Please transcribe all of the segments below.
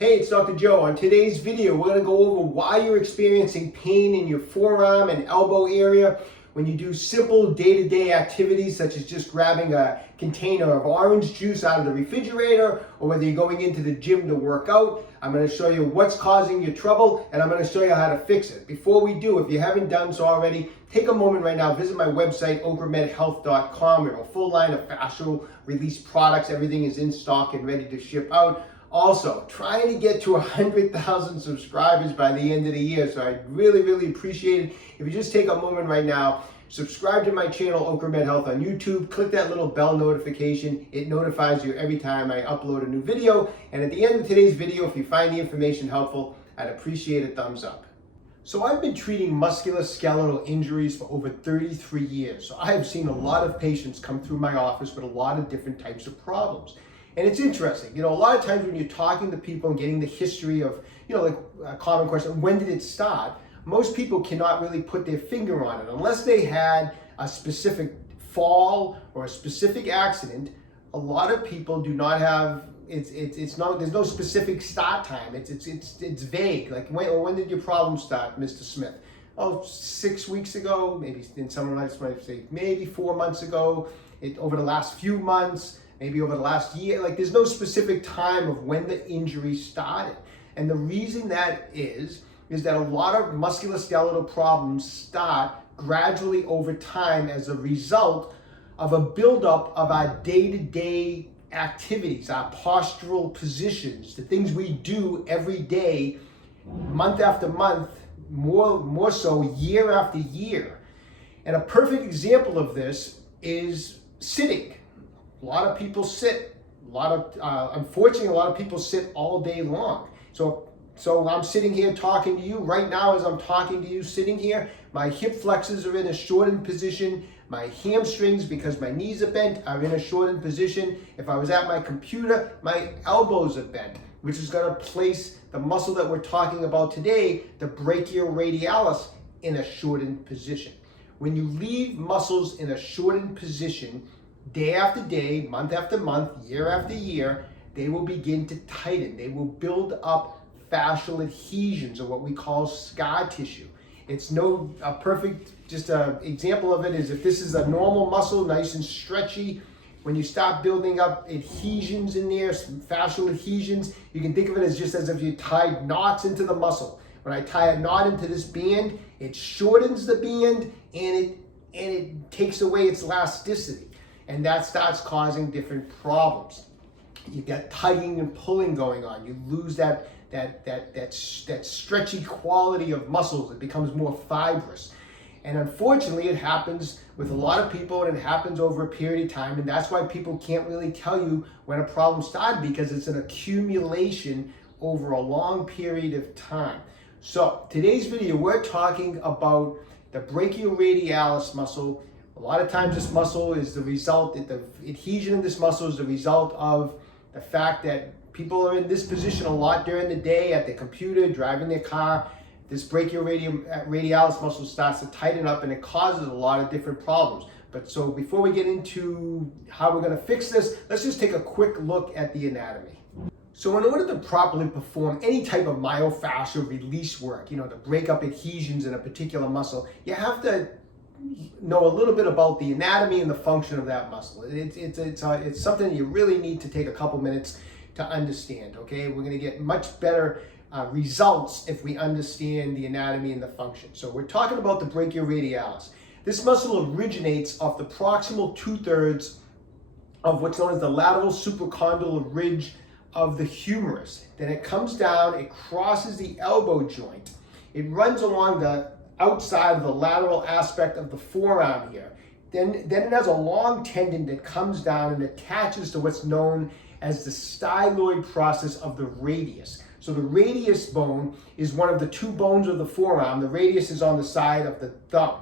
Hey, it's Dr. Joe. On today's video, we're going to go over why you're experiencing pain in your forearm and elbow area when you do simple day-to-day activities such as just grabbing a container of orange juice out of the refrigerator, or whether you're going into the gym to work out. I'm going to show you what's causing your trouble, and I'm going to show you how to fix it. Before we do, if you haven't done so already, take a moment right now, visit my website, okramedhealth.com. We have a full line of fascial release products. Everything is in stock and ready to ship out. Also, trying to get to 100,000 subscribers by the end of the year, so I'd really appreciate it if you just take a moment right now, subscribe to my channel, Okra Health on YouTube, click that little bell notification. It notifies you every time I upload a new video, and at the end of today's video, if you find the information helpful, I'd appreciate a thumbs up. So I've been treating musculoskeletal injuries for over 33 years, so I have seen a lot of patients come through my office with a lot of different types of problems. And it's interesting, a lot of times when you're talking to people and getting the history of, like a common question, when did it start? Most people cannot really put their finger on it unless they had a specific fall or a specific accident. A lot of people do not have, there's no specific start time. It's vague. Like when did your problem start, Mr. Smith? Oh, 6 weeks ago, maybe. And someone might say maybe 4 months ago. Over the last few months. Maybe over the last year. Like there's no specific time of when the injury started. And the reason that is that a lot of musculoskeletal problems start gradually over time as a result of a buildup of our day-to-day activities, our postural positions, the things we do every day, month after month, more so year after year. And a perfect example of this is sitting. A lot of people sit. Unfortunately, a lot of people sit all day long. So I'm sitting here talking to you right now as I'm talking to you, sitting here. My hip flexors are in a shortened position. My hamstrings, because my knees are bent, are in a shortened position. If I was at my computer, my elbows are bent, which is going to place the muscle that we're talking about today, the brachioradialis, in a shortened position. When you leave muscles in a shortened position, day after day, month after month, year after year, they will begin to tighten. They will build up fascial adhesions, or what we call scar tissue. It's a perfect, example of it is if this is a normal muscle, nice and stretchy, when you start building up adhesions in there, some fascial adhesions, you can think of it as just as if you tied knots into the muscle. When I tie a knot into this band, it shortens the band and it takes away its elasticity. And that starts causing different problems. You got tugging and pulling going on. You lose that stretchy quality of muscles. It becomes more fibrous. And unfortunately, it happens with a lot of people, and it happens over a period of time. And that's why people can't really tell you when a problem started, because it's an accumulation over a long period of time. So today's video, we're talking about the brachioradialis muscle. A lot of times this muscle is the result, the adhesion in this muscle is the result of the fact that people are in this position a lot during the day at the computer, driving their car. This brachioradialis muscle starts to tighten up, and it causes a lot of different problems. But so before we get into how we're going to fix this, let's just take a quick look at the anatomy. So in order to properly perform any type of myofascial release work, to break up adhesions in a particular muscle, you have to know a little bit about the anatomy and the function of that muscle. It's something you really need to take a couple minutes to understand, okay? We're going to get much better results if we understand the anatomy and the function. So we're talking about the brachioradialis. This muscle originates off the proximal 2/3 of what's known as the lateral supracondylar ridge of the humerus. Then it comes down, it crosses the elbow joint. It runs along the outside of the lateral aspect of the forearm here. Then it has a long tendon that comes down and attaches to what's known as the styloid process of the radius. So the radius bone is one of the two bones of the forearm. The radius is on the side of the thumb.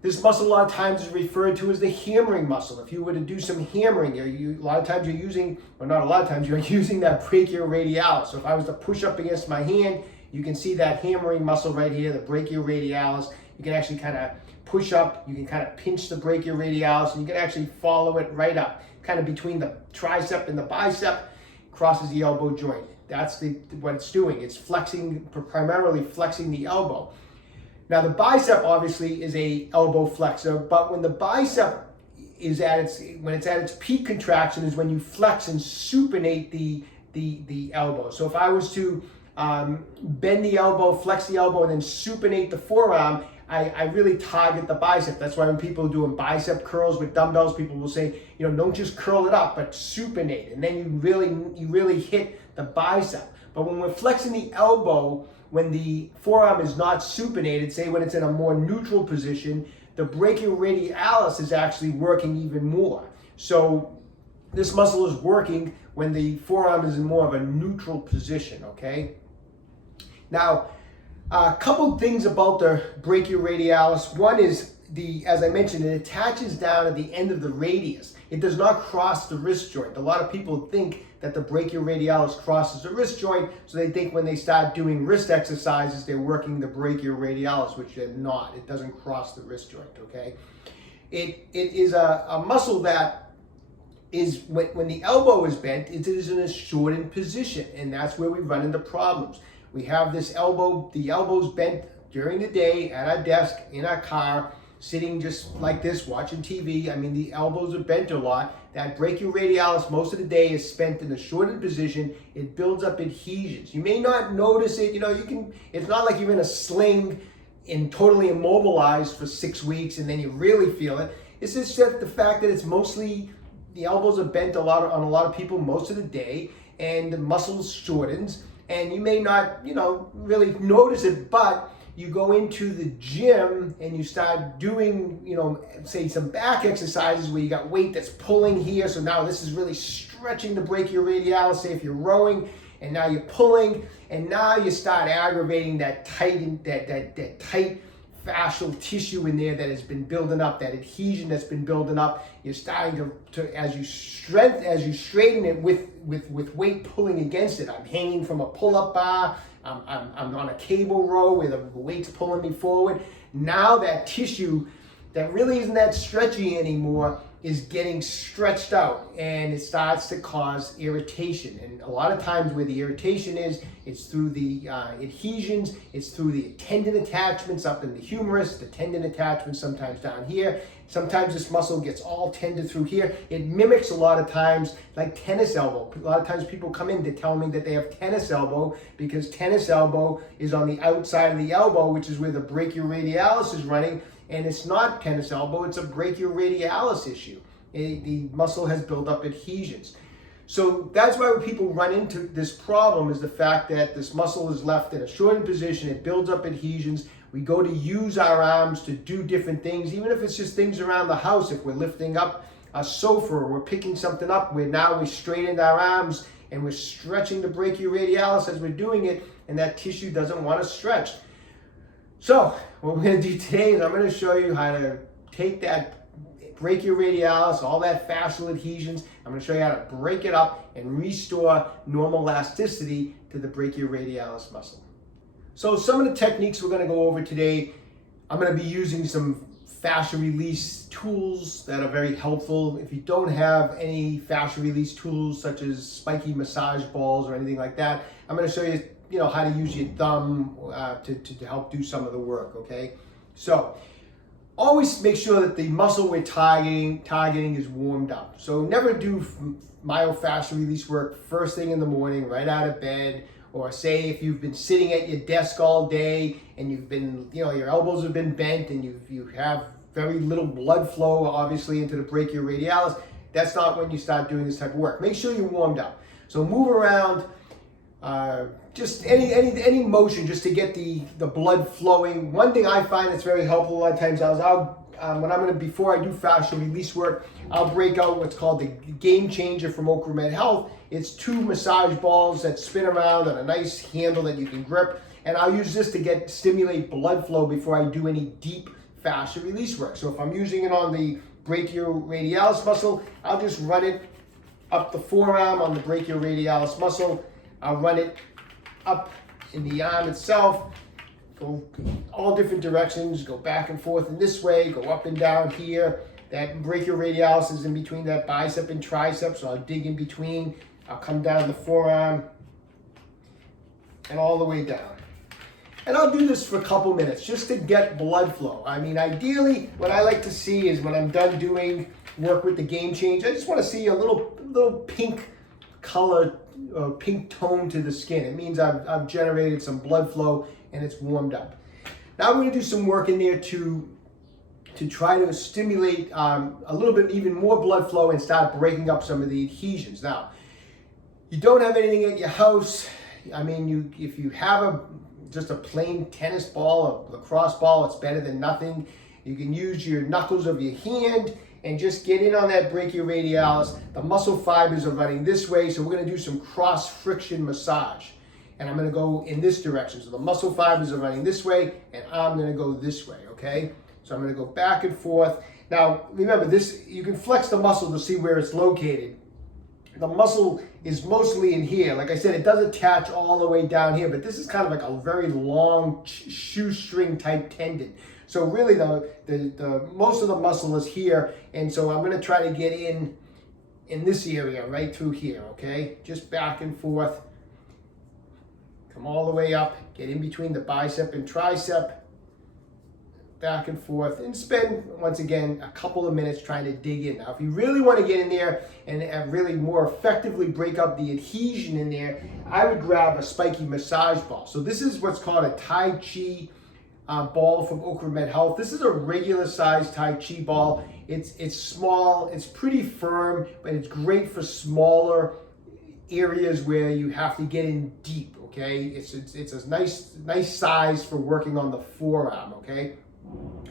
This muscle a lot of times is referred to as the hammering muscle. If you were to do some hammering, a lot of times you're using, or not a lot of times, you're using that brachioradialis. So if I was to push up against my hand, you can see that hammering muscle right here, the brachioradialis. You can actually kind of push up, you can kind of pinch the brachioradialis, and you can actually follow it right up, kind of between the tricep and the bicep. crosses the elbow joint. That's what it's doing. It's primarily flexing the elbow. Now the bicep obviously is a elbow flexor, but when the bicep is at its peak contraction is when you flex and supinate the elbow. So if I was to bend the elbow, flex the elbow, and then supinate the forearm, I really target the bicep. That's why when people are doing bicep curls with dumbbells, people will say, don't just curl it up, but supinate, and then you really hit the bicep. But when we're flexing the elbow, when the forearm is not supinated, say when it's in a more neutral position, the brachioradialis is actually working even more. So this muscle is working when the forearm is in more of a neutral position, okay? Now, a couple things about the brachioradialis. One is, as I mentioned, it attaches down at the end of the radius. It does not cross the wrist joint. A lot of people think that the brachioradialis crosses the wrist joint, so they think when they start doing wrist exercises, they're working the brachioradialis, which they're not. It doesn't cross the wrist joint, okay? It is a muscle that is, when the elbow is bent, it is in a shortened position, and that's where we run into problems. We have this elbow, the elbow's bent during the day at our desk, in our car, sitting just like this, watching TV. I mean, the elbows are bent a lot. That brachioradialis most of the day is spent in a shortened position. It builds up adhesions. You may not notice it. It's not like you're in a sling and totally immobilized for 6 weeks and then you really feel it. It's just that the fact that it's mostly, the elbows are bent on a lot of people most of the day, and the muscles shortens, and you may not, really notice it, but you go into the gym and you start doing, say some back exercises where you got weight that's pulling here. So now this is really stretching the brachioradialis. Say if you're rowing and now you're pulling, and now you start aggravating that tight, that tight fascial tissue in there that has been building up, that adhesion that's been building up. You're starting to as you straighten it with weight pulling against it. I'm hanging from a pull-up bar. I'm on a cable row where the weight's pulling me forward. Now that tissue that really isn't that stretchy anymore is getting stretched out, and it starts to cause irritation. And a lot of times where the irritation is, it's through the adhesions, it's through the tendon attachments up in the humerus, the tendon attachments sometimes down here. Sometimes this muscle gets all tended through here. It mimics a lot of times like tennis elbow. A lot of times people come in to tell me that they have tennis elbow because tennis elbow is on the outside of the elbow, which is where the brachioradialis is running. And it's not tennis elbow, it's a brachioradialis issue. The muscle has built up adhesions. So that's why when people run into this problem is the fact that this muscle is left in a shortened position, it builds up adhesions. We go to use our arms to do different things, even if it's just things around the house. If we're lifting up a sofa or we're picking something up, we straightened our arms and we're stretching the brachioradialis as we're doing it, and that tissue doesn't want to stretch. So what we're going to do today is I'm going to show you how to take that brachioradialis, all that fascial adhesions, I'm going to show you how to break it up and restore normal elasticity to the brachioradialis muscle. So some of the techniques we're going to go over today, I'm going to be using some fascia release tools that are very helpful. If you don't have any fascia release tools such as spiky massage balls or anything like that, I'm going to show you how to use your thumb to help do some of the work, okay? So always make sure that the muscle we're targeting is warmed up. So never do myofascial release work first thing in the morning, right out of bed, or say if you've been sitting at your desk all day and you've been, your elbows have been bent and you have very little blood flow obviously into the brachioradialis. That's not when you start doing this type of work. Make sure you're warmed up. So move around, just any motion just to get the blood flowing. One thing I find that's very helpful a lot of times before I do fascial release work, I'll break out what's called the Game Changer from Ocramed Health. It's 2 massage balls that spin around on a nice handle that you can grip, and I'll use this to stimulate blood flow before I do any deep fascial release work. So if I'm using it on the brachioradialis muscle, I'll just run it up the forearm on the brachioradialis muscle. I'll run it up in the arm itself, go all different directions, go back and forth in this way, go up and down here. That brachioradialis is in between that bicep and tricep, so I'll dig in between. I'll come down the forearm and all the way down. And I'll do this for a couple minutes just to get blood flow. I mean, ideally, what I like to see is when I'm done doing work with the game change, I just want to see a little pink color, pink tone to the skin. It means I've generated some blood flow and it's warmed up. Now we're going to do some work in there to try to stimulate a little bit even more blood flow and start breaking up some of the adhesions. Now, you don't have anything at your house. I mean, if you have just a plain tennis ball, a lacrosse ball, it's better than nothing. You can use your knuckles of your hand and just get in on that brachioradialis. The muscle fibers are running this way, so we're going to do some cross friction massage. And I'm going to go in this direction. So the muscle fibers are running this way, and I'm going to go this way, okay? So I'm going to go back and forth. Now, remember, you can flex the muscle to see where it's located. The muscle is mostly in here. Like I said, it does attach all the way down here, but this is kind of like a very long shoestring type tendon. So really the most of the muscle is here, and so I'm going to try to get in this area right through here, okay? Just back and forth. Come all the way up, get in between the bicep and tricep, back and forth, and spend, once again, a couple of minutes trying to dig in. Now, if you really want to get in there and really more effectively break up the adhesion in there, I would grab a spiky massage ball. So this is what's called a Tai Chi ball from Okra Med Health. This is a regular size Tai Chi ball. It's small, it's pretty firm, but it's great for smaller areas where you have to get in deep, okay? It's a nice size for working on the forearm, okay?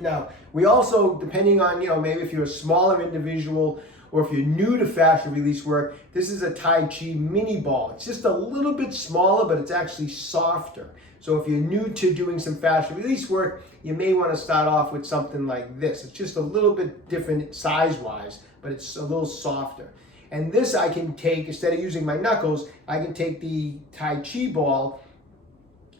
Now, we also, depending on, maybe if you're a smaller individual or if you're new to fascial release work, this is a Tai Chi mini ball. It's just a little bit smaller, but it's actually softer. So if you're new to doing some fascial release work, you may want to start off with something like this. It's just a little bit different size-wise, but it's a little softer. And this I can take, instead of using my knuckles, I can take the Tai Chi ball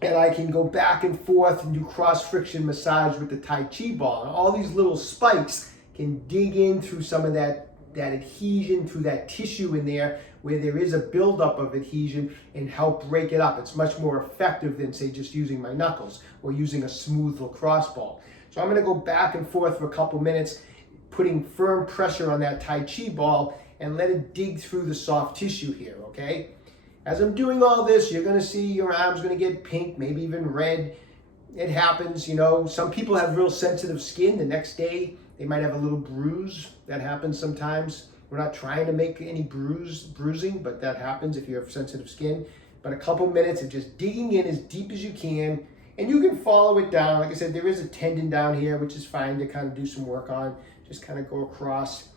and I can go back and forth and do cross friction massage with the Tai Chi ball. And all these little spikes can dig in through some of that adhesion, through that tissue in there where there is a buildup of adhesion, and help break it up. It's much more effective than, say, just using my knuckles or using a smooth lacrosse ball. So I'm gonna go back and forth for a couple minutes, putting firm pressure on that Tai Chi ball and let it dig through the soft tissue here, okay? As I'm doing all this, you're gonna see your arm's gonna get pink, maybe even red. It happens, some people have real sensitive skin. The next day, they might have a little bruise. That happens sometimes. We're not trying to make any bruising, but that happens if you have sensitive skin. But a couple minutes of just digging in as deep as you can, and you can follow it down. Like I said, there is a tendon down here, which is fine to kind of do some work on. Just kind of go across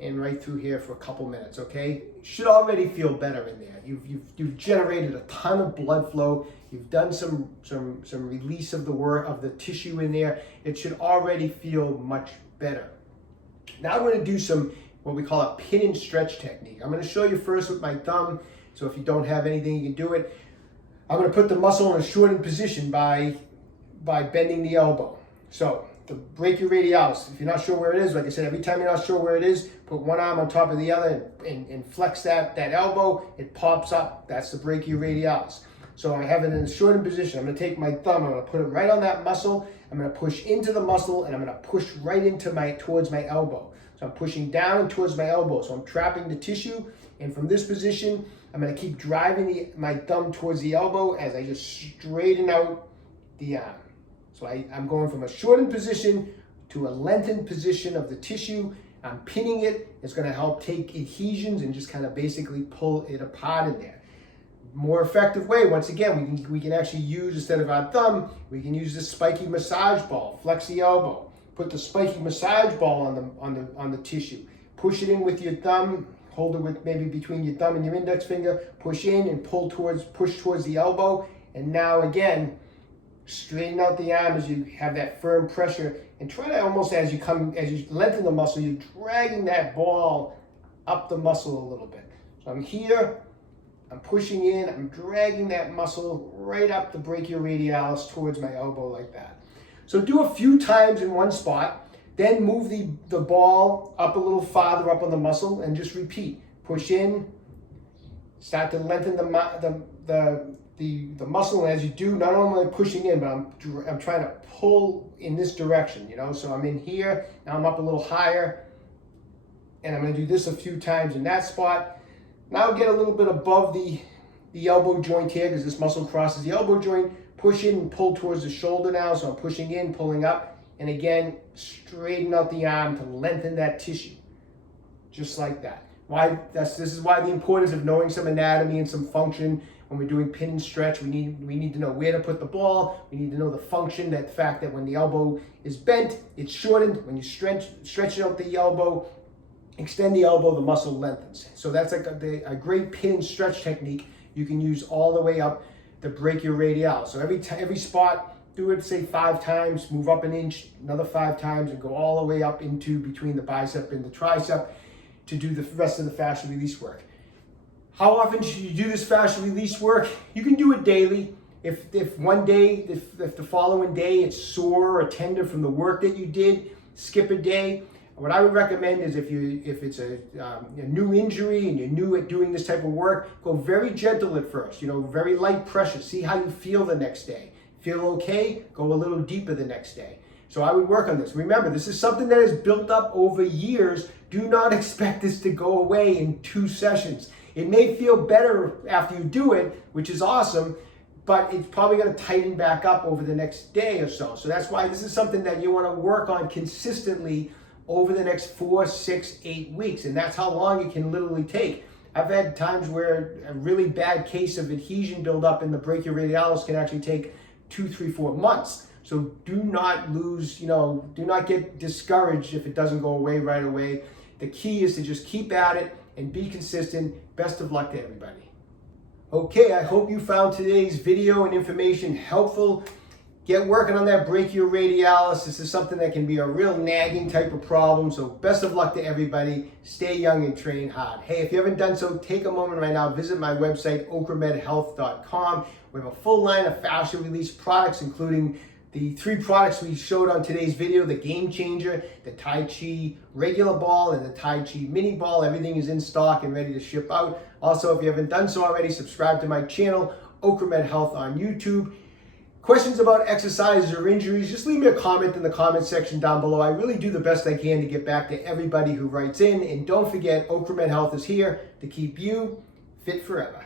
and right through here for a couple minutes, okay? Should already feel better in there. You've generated a ton of blood flow. You've done some release of the tissue in there. It should already feel much better. Now we're going to do some what we call a pin and stretch technique. I'm going to show you first with my thumb. So if you don't have anything, you can do it. I'm going to put the muscle in a shortened position by bending the elbow. So the brachioradialis, if you're not sure where it is, like I said, every time you're not sure where it is, put one arm on top of the other and flex that elbow. It pops up. That's the brachioradialis. So I have it in a shortened position. I'm going to take my thumb, I'm going to put it right on that muscle. I'm going to push into the muscle, and I'm going to push right towards my elbow. So I'm pushing down and towards my elbow. So I'm trapping the tissue, and from this position, I'm going to keep driving my thumb towards the elbow as I just straighten out the arm. So I'm going from a shortened position to a lengthened position of the tissue. I'm pinning it. It's going to help take adhesions and just kind of basically pull it apart in there. More effective way, once again, we can actually use, instead of our thumb, we can use this spiky massage ball. Flex the elbow. Put the spiky massage ball on the tissue. Push it in with your thumb. Hold it with maybe between your thumb and your index finger. Push in and push towards the elbow. And now again, straighten out the arm as you have that firm pressure, and try to almost, as you lengthen the muscle, you're dragging that ball up the muscle a little bit. So I'm here, I'm pushing in, I'm dragging that muscle right up the brachioradialis towards my elbow like that. So do a few times in one spot, then move the ball up a little farther up on the muscle and just repeat. Push in Start to lengthen the muscle, and as you do, not only am I pushing in, but I'm trying to pull in this direction, you know. So I'm in here, now I'm up a little higher, and I'm going to do this a few times in that spot. Now get a little bit above the elbow joint here, because this muscle crosses the elbow joint. Push in and pull towards the shoulder now, so I'm pushing in, pulling up, and again, straighten out the arm to lengthen that tissue, just like that. This is why the importance of knowing some anatomy and some function. When we're doing pin and stretch, we need to know where to put the ball. We need to know the function, that fact that when the elbow is bent, it's shortened. When you stretch out the elbow, extend the elbow, the muscle lengthens. So that's like a great pin and stretch technique you can use all the way up the brachioradialis. So every spot, do it, say 5 times, move up an inch, another 5 times, and go all the way up into between the bicep and the tricep to do the rest of the fascial release work. How often should you do this fascial release work? You can do it daily. If the following day it's sore or tender from the work that you did, skip a day. What I would recommend is if it's a new injury and you're new at doing this type of work, go very gentle at first, you know, very light pressure. See how you feel the next day. Feel okay? Go a little deeper the next day. So I would work on this. Remember, this is something that has built up over years. Do not expect this to go away in 2 sessions. It may feel better after you do it, which is awesome, but it's probably going to tighten back up over the next day or so. So that's why this is something that you want to work on consistently over the next 4, 6, 8 weeks. And that's how long it can literally take. I've had times where a really bad case of adhesion buildup in the brachioradialis can actually take 2, 3, 4 months. So do not lose, do not get discouraged if it doesn't go away right away. The key is to just keep at it and be consistent. Best of luck to everybody. Okay, I hope you found today's video and information helpful. Get working on that brachioradialis. This is something that can be a real nagging type of problem. So best of luck to everybody. Stay young and train hard. Hey, if you haven't done so, take a moment right now. Visit my website, okramedhealth.com. We have a full line of fascial release products, including the 3 products we showed on today's video, the Game Changer, the Tai Chi regular ball, and the Tai Chi mini ball. Everything is in stock and ready to ship out. Also, if you haven't done so already, subscribe to my channel, Okramed Health on YouTube. Questions about exercises or injuries, just leave me a comment in the comment section down below. I really do the best I can to get back to everybody who writes in. And don't forget, Okramed Health is here to keep you fit forever.